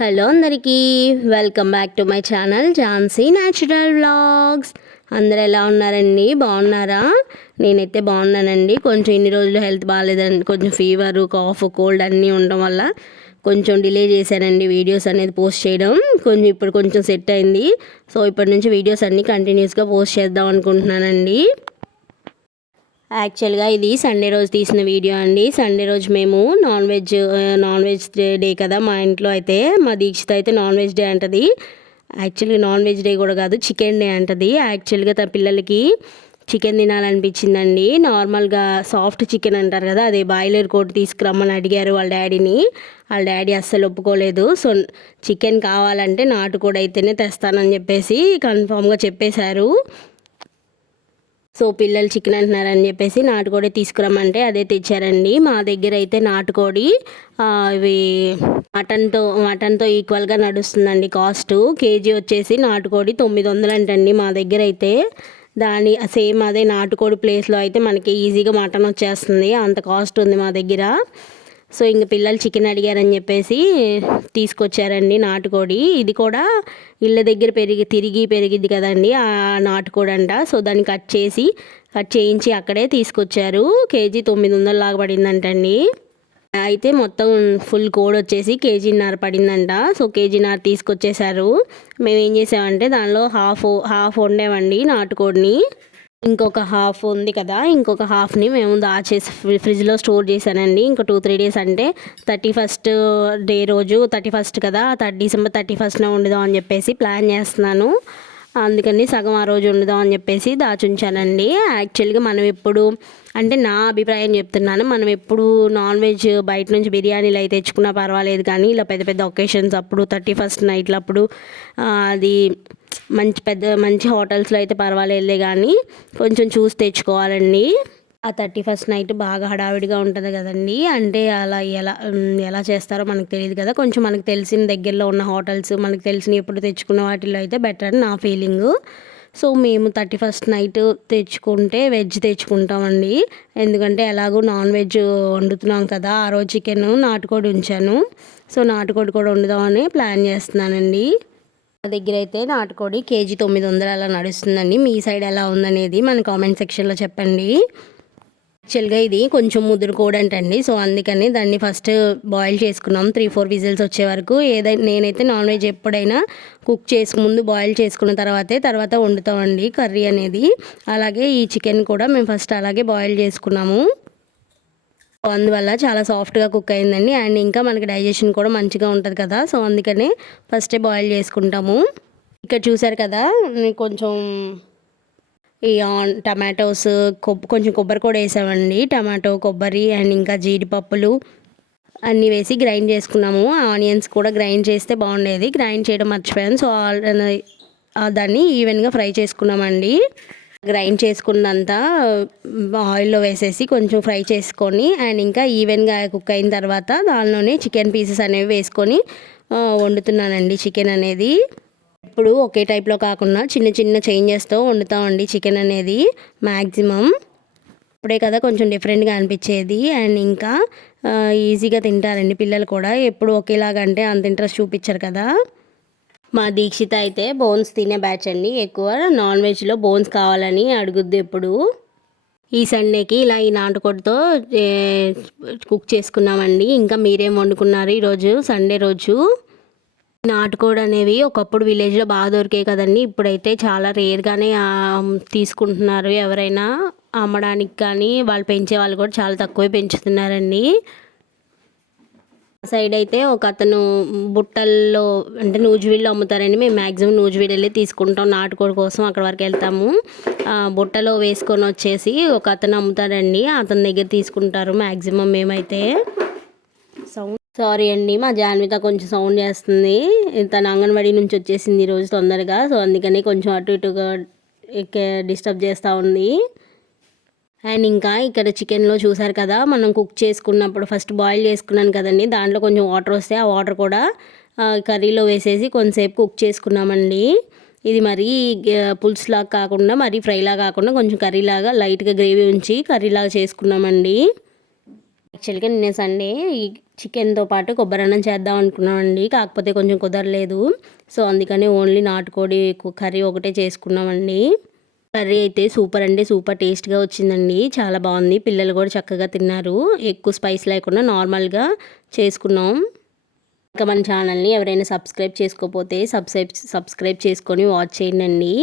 Hello అందరికీ welcome back to my channel Jhansi natural vlogs. అందరు ఎలా ఉన్నారండి? బాగున్నారా? నేనైతే బాగున్నానండి. కొంచెం ఇన్ని రోజులు హెల్త్ బాగాలేదండి. కొంచెం ఫీవర్ కాఫ్ కోల్డ్ అన్నీ ఉండడం వల్ల కొంచెం డిలే చేశానండి వీడియోస్ అనేది పోస్ట్ చేయడం. కొంచెం ఇప్పుడు కొంచెం సెట్ అయింది. సో ఇప్పటి నుంచి వీడియోస్ అన్నీ కంటిన్యూస్గా పోస్ట్ చేద్దాం అనుకుంటున్నానండి. యాక్చువల్గా ఇది సండే రోజు తీసిన వీడియో అండి. సండే రోజు మేము non veg non veg day కదా మా ఇంట్లో అయితే మా దీక్షిత అయితే నాన్ వెజ్ డే అంటది. యాక్చువల్గా నాన్ వెజ్ డే కూడా కాదు చికెన్ డే అంటది. యాక్చువల్గా తన పిల్లలకి చికెన్ తినాలనిపించిందండి. నార్మల్గా సాఫ్ట్ చికెన్ అంటారు కదా అదే బాయిలర్ కోట్ తీసుకురమ్మని అడిగారు వాళ్ళ డాడీని. వాళ్ళ డాడీ అస్సలు ఒప్పుకోలేదు. సో చికెన్ కావాలంటే నాటుకోడి అయితేనే తెస్తానని చెప్పేసి కన్ఫామ్గా చెప్పేశారు. సో పిల్లలు చికెన్ అంటున్నారని చెప్పేసి నాటుకోడి తీసుకురమ్మంటే అదే తెచ్చారండి. మా దగ్గర అయితే నాటుకోడి ఇవి మటన్తో మటన్తో ఈక్వల్గా నడుస్తుందండి కాస్ట్. కేజీ వచ్చేసి నాటుకోడి తొమ్మిది వందలు అంటండి మా దగ్గర అయితే. దాని సేమ్ అదే నాటుకోడి ప్లేస్లో అయితే మనకి ఈజీగా మటన్ వచ్చేస్తుంది. అంత కాస్ట్ ఉంది మా దగ్గర. సో ఇంక పిల్లలు చికెన్ అడిగారని చెప్పేసి తీసుకొచ్చారండి నాటుకోడి. ఇది కూడా ఇళ్ళ దగ్గర పెరిగి తిరిగి పెరిగిద్ది కదండి ఆ నాటుకోడి అంట. సో దాన్ని కట్ చేసి కట్ చేయించి అక్కడే తీసుకొచ్చారు. కేజీ తొమ్మిది వందలు లాగా పడిందంటండి. అయితే మొత్తం ఫుల్ కోడ్ వచ్చేసి కేజీన్నర పడిందంట. సో కేజీన్నర తీసుకొచ్చేసారు మేము ఏం చేసామంటే దానిలో హాఫ్ హాఫ్ వండేవండి నాటుకోడిని. ఇంకొక హాఫ్ ఉంది కదా ఇంకొక హాఫ్ని మేము దాచేసి ఫ్రిడ్జ్లో స్టోర్ చేశానండి. ఇంకో టూ త్రీ డేస్ అంటే థర్టీ ఫస్ట్ డే రోజు థర్టీ ఫస్ట్ కదా థర్టీ డిసెంబర్ థర్టీ ఫస్ట్న ఉండదాం అని చెప్పేసి ప్లాన్ చేస్తున్నాను. అందుకని సగం ఆ రోజు వండుదాం అని చెప్పేసి దాచుంచానండి. యాక్చువల్గా మనం ఎప్పుడు అంటే నా అభిప్రాయం చెప్తున్నాను మనం ఎప్పుడు నాన్ వెజ్ బయట నుంచి బిర్యానీలు అయితే తెచ్చుకున్నా పర్వాలేదు కానీ ఇలా పెద్ద పెద్ద ఒకేషన్స్ అప్పుడు థర్టీ ఫస్ట్ నైట్లు అప్పుడు అది మంచి పెద్ద మంచి హోటల్స్లో అయితే పర్వాలేదులే కానీ కొంచెం చూసి తెచ్చుకోవాలండి. ఆ థర్టీ ఫస్ట్ నైట్ బాగా హడావిడిగా ఉంటుంది కదండి. అంటే అలా ఎలా ఎలా చేస్తారో మనకు తెలియదు కదా. కొంచెం మనకు తెలిసిన దగ్గరలో ఉన్న హోటల్స్ మనకు తెలిసిన ఎప్పుడు తెచ్చుకున్న వాటిలో అయితే బెటర్ అని నా ఫీలింగు. సో మేము థర్టీ ఫస్ట్ నైట్ తెచ్చుకుంటే వెజ్ తెచ్చుకుంటామండి. ఎందుకంటే ఎలాగో నాన్ వెజ్ వండుతున్నాం కదా. ఆ రోజు చికెన్ నాటుకోడి ఉంచాను. సో నాటుకోడి కూడా వండుదామని ప్లాన్ చేస్తున్నానండి. మా దగ్గర అయితే నాటుకోడి కేజీ తొమ్మిది వందలు అలా నడుస్తుందండి. మీ సైడ్ ఎలా ఉందనేది మన కామెంట్ సెక్షన్లో చెప్పండి. యాక్చువల్గా ఇది కొంచెం ముదురుకోడంటండి సో అందుకని దాన్ని ఫస్ట్ బాయిల్ చేసుకున్నాం. త్రీ ఫోర్ విజిల్స్ వచ్చే వరకు. ఏదైనా నేనైతే నాన్ వెజ్ ఎప్పుడైనా కుక్ చేసుకు ముందు బాయిల్ చేసుకున్న తర్వాతే తర్వాత వండుతామండి కర్రీ అనేది. అలాగే ఈ చికెన్ కూడా మేము ఫస్ట్ అలాగే బాయిల్ చేసుకున్నాము. అందువల్ల చాలా సాఫ్ట్గా కుక్ అయిందండి. అండ్ ఇంకా మనకి డైజెషన్ కూడా మంచిగా ఉంటుంది కదా. సో అందుకనే ఫస్టే బాయిల్ చేసుకుంటాము. ఇక్కడ చూసారు కదా కొంచెం ఈ ఆన్ టమాటోస్ కొంచెం కొబ్బరి కూడా వేసామండి. టమాటో కొబ్బరి అండ్ ఇంకా జీడిపప్పులు అన్నీ వేసి గ్రైండ్ చేసుకున్నాము. ఆనియన్స్ కూడా గ్రైండ్ చేస్తే బాగుండేది. గ్రైండ్ చేయడం మర్చిపోయాను. సో దాన్ని ఈవెన్గా ఫ్రై చేసుకున్నామండి. గ్రైండ్ చేసుకున్నంతా ఆయిల్లో వేసేసి కొంచెం ఫ్రై చేసుకొని అండ్ ఇంకా ఈవెన్గా కుక్ అయిన తర్వాత దానిలోనే చికెన్ పీసెస్ అనేవి వేసుకొని వండుతున్నానండి చికెన్ అనేది. ఇప్పుడు ఒకే టైప్లో కాకుండా చిన్న చిన్న చేంజెస్తో వండుతామండి చికెన్ అనేది మ్యాక్సిమం ఇప్పుడే కదా కొంచెం డిఫరెంట్గా అనిపించేది అండ్ ఇంకా ఈజీగా తింటారండి పిల్లలు కూడా. ఎప్పుడు ఒకేలాగా అంటే అంత ఇంట్రెస్ట్ చూపించారు కదా. మా దీక్షిత అయితే బోన్స్ తినే బ్యాచ్ అండి. ఎక్కువ నాన్ వెజ్లో బోన్స్ కావాలని అడుగుద్ది ఎప్పుడు. ఈ సండేకి ఇలా ఈ నాటుకోడితో కుక్ చేసుకున్నామండి. ఇంకా మీరేం వండుకున్నారు ఈరోజు? సండే రోజు నాటుకోడి అనేవి ఒకప్పుడు విలేజ్లో బాగా దొరికాయి కదండి. ఇప్పుడైతే చాలా రేర్గానే తీసుకుంటున్నారు. ఎవరైనా అమ్మడానికి కానీ వాళ్ళు పెంచే వాళ్ళు కూడా చాలా తక్కువే పెంచుతున్నారండి. సైడ్ అయితే ఒక అతను బుట్టల్లో అంటే నూజివీడులో అమ్ముతారండి. మేము మ్యాక్సిమం నూజివీడు వెళ్ళి తీసుకుంటాం. నాటుకోడి కోసం అక్కడ వరకు వెళ్తాము. బుట్టలో వేసుకొని వచ్చేసి ఒక అతను అమ్ముతాడండి. అతని దగ్గర తీసుకుంటారు మ్యాక్సిమం మేమైతే. సౌండ్ సారీ అండి మా జాన్విత కొంచెం సౌండ్ చేస్తుంది. తన అంగన్వాడీ నుంచి వచ్చేసింది ఈరోజు తొందరగా. సో అందుకని కొంచెం అటు ఇటుగా డిస్టర్బ్ చేస్తూ ఉంది. అండ్ ఇంకా ఇక్కడ చికెన్లో చూసారు కదా మనం కుక్ చేసుకున్నప్పుడు ఫస్ట్ బాయిల్ చేసుకున్నాను కదండి. దాంట్లో కొంచెం వాటర్ వస్తే ఆ వాటర్ కూడా కర్రీలో వేసేసి కొంతసేపు కుక్ చేసుకున్నామండి. ఇది మరీ పులుసులాగా కాకుండా మరీ ఫ్రైలా కాకుండా కొంచెం కర్రీలాగా లైట్గా గ్రేవీ ఉంచి కర్రీలాగా చేసుకున్నామండి. యాక్చువల్గా నిన్న సండే ఈ చికెన్తో పాటు కొబ్బరి అన్నం చేద్దాం అనుకున్నామండి. కాకపోతే కొంచెం కుదరలేదు. సో అందుకని ఓన్లీ నాటుకోడి కర్రీ ఒకటే చేసుకున్నామండి. కర్రీ అయితే సూపర్ అండి. సూపర్ టేస్ట్గా వచ్చిందండి. చాలా బాగుంది. పిల్లలు కూడా చక్కగా తిన్నారు. ఎక్కువ స్పైస్ లేకుండా నార్మల్గా చేసుకున్నాం. ఇంకా మన ఛానల్ని ఎవరైనా సబ్స్క్రైబ్ చేసుకోకపోతే సబ్స్క్రైబ్ సబ్స్క్రైబ్ చేసుకొని వాచ్ చేయండి